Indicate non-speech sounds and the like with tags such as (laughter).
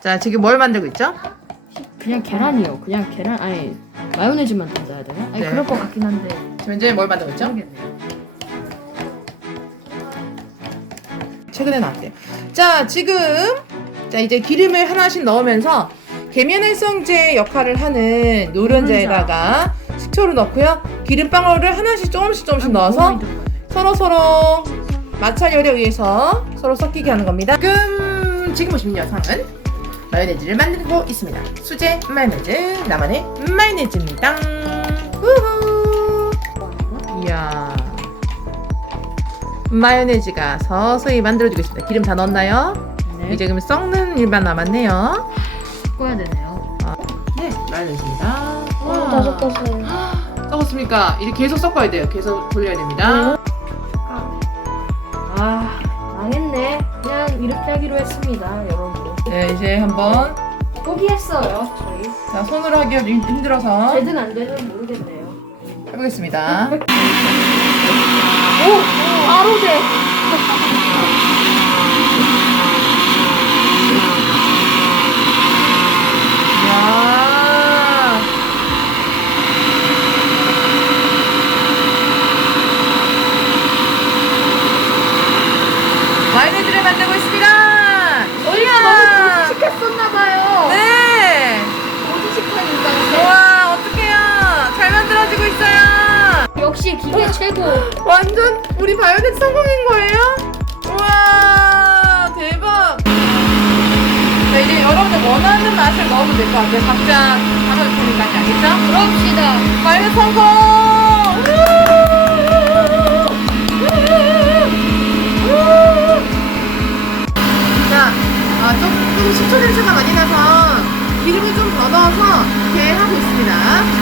자, 지금 뭘 만들고 있죠? 그냥 계란이요. 그냥 계란 아니 마요네즈만 던져야 되나? 아니 네. 그럴 것 같긴 한데 지금 현재 뭘 만들고 있죠? 모르겠네요. 최근에 나왔대요. 자, 지금 자 이제 기름을 하나씩 넣으면서 계면활성제 역할을 하는 노른자에다가 식초를 넣고요. 기름방울을 하나씩 조금씩 조금씩 넣어서 서로 서로 마찰 열에 의해서 서로 섞이게 하는 겁니다. 지금 지금 보시는 영상은 마요네즈를 만들고 있습니다. 수제 마요네즈 나만의 마요네즈입니다. 우후. 이야. 마요네즈가 서서히 만들어지고 있습니다. 기름 다 넣었나요? 네. 이제 그러면 썩는 일만 남았네요. 섞어야 되네요. 네, 마요네즈입니다. 어, 다 섞었어요. 썩었습니까? 이제 계속 섞어야 돼요. 계속 돌려야 됩니다. 아 망했네. 그냥 이렇게 하기로 했습니다. 네, 이제 한번 포기했어요, 저희. 자, 손으로 하기가 좀 힘들어서 되든 안 되든 모르겠네요. 해보겠습니다. (laughs) 오, 바로 돼. 야 마요네즈를 만들고 있습니다. 저희가 너무 고지식했었나봐요. 네. 고지식하니까. 우와, 어떡해요. 잘 만들어지고 있어요. 역시 기계 최고. 완전 우리 바이오넷 성공인 거예요? 우와 대박 자 이제 여러분들 원하는 맛을 넣으면 될 것 같아요 각자 담아줄 테니까요 알겠죠? 그럽시다. 바이오넷 성공 아, 조금 식초 냄새가 많이 나서 기름을 좀 더 넣어서 이렇게 하고 있습니다